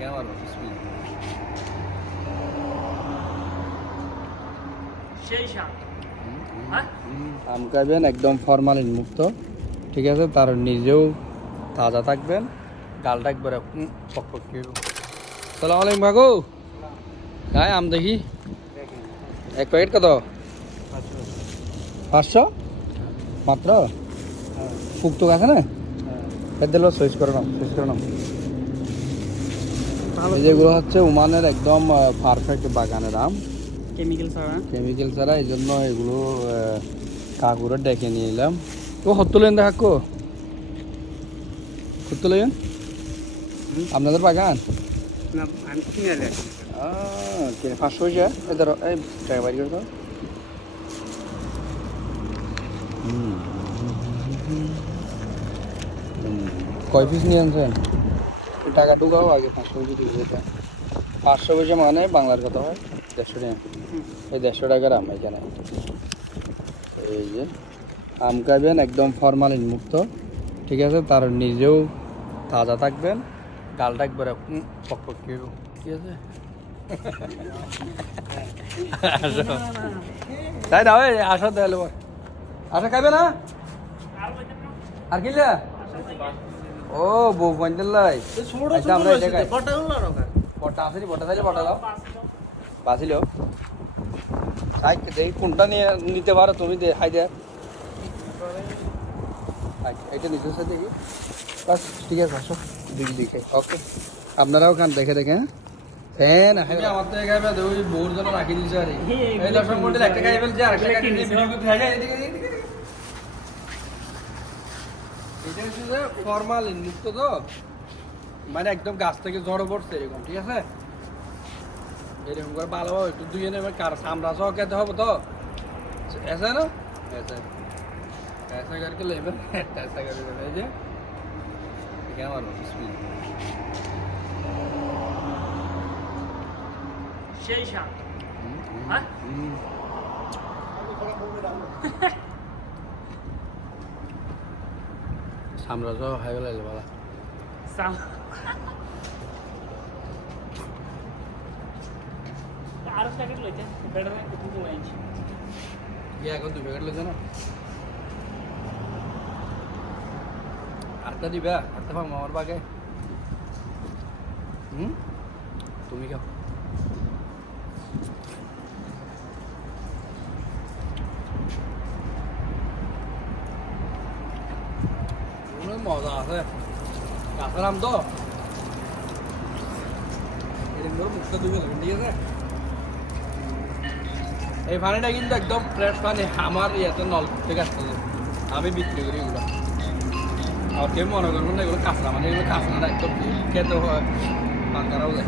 সেই হ্যাঁ? আম খাবেন একদম ফরমালিন মুক্ত ঠিক আছে? তার নিজেও তাজা থাকবেন গালটা একবারে পক পক সালাম আলাইকুম ভাগো। গায়ে আম দেখি। এক প্যাকেট কত? পাঁচশো। মাত্র? পুক্ত আছে না? এর দিল সুইচ করে নাও সুইচ করে নাও। এই যেগুলো হচ্ছে উমানের একদম পারফেক্ট বাগানের আম। কেমিক্যাল ছাড়া। কেমিক্যাল ছাড়া এই জন্য এগুলো কাকুরে ডেকে নিয়ে এলাম। তো হত্তলেন দেখাকো। হত্তলেন আপনাদের বাগান? পাঁচশো হয়েছে এই টাকা বাড়ি করে। কয় পিস নিয়ে আনছেন? টাকা ঢুকাও, আগে পাঁচশো দিয়ে দিতে পাঁচশো পয়সা মানে বাংলার কথা হয়, দেড়শো টাকা। এই দেড়শো টাকার আম এখানে এই যে, আম খাবেন একদম ফরমালিন মুক্ত, ঠিক আছে? তার নিজেও তাজা থাকবেন গালটা একবারে পক পক ঠিক আছে? তাই ওই আসো তাহলে। আসো খাবে না? আর কিনলে ও বউ পয়েন্টের লাই। আচ্ছা আমরা এটা খাই বটা আছে নি বটা থাকলে বটা দাও। বাঁচিল। তাই দেখি কোনটা নিয়ে নিতে পারো তুমি দে হাই দে। আচ্ছা, এটা হচ্ছে দেখি। বাস ঠিক আছে আসো। দিদি দিকে ওকে। আপনারাও খান দেখে দেখে হ্যাঁ? ফ্যান আমার তো খাইবে ওই বউর জন্য রাখি দিয়েছে আরে। এই দর্শক মন্ডল একটা খাই ফেলছে আর একটা খাই ভিডিও করে খাই যায় এদিকে এদিকে, এদিকে। এটা হচ্ছে তো। মানে একদম গাছ থেকে জড়ো পড়ছে এরকম ঠিক আছে? এরকম করে ভালোভাবে একটু ধুয়ে নেবে কার চামড়া সহ খেতে হবে তো। এসে না? এসে এসে করকে লেবেন এই যে। কেমন সেই সাপ হ্যাঁ? সামরা সহ খাই ফেলাইলে বালা। আরও প্যাকেট লইতে বেটার এখন দুই প্যাকেট লেছে না? আটটা দিবা আটটা পাবো আমার বাগে। হুম? তুমি খাও। মজা আছে গাছের আম তো। মুখটা আছে? এই পানিটা কিন্তু একদম ফ্রেশ পানি আমার ইয়েতে নল থেকে আসতেছে আমি বিক্রি করি এগুলো। আর কেউ মনে করবেন না, এগুলো কাঁচরা মানে এগুলো কাঁচরা একদম খেতে হয় পাঙ্কারাও যায়।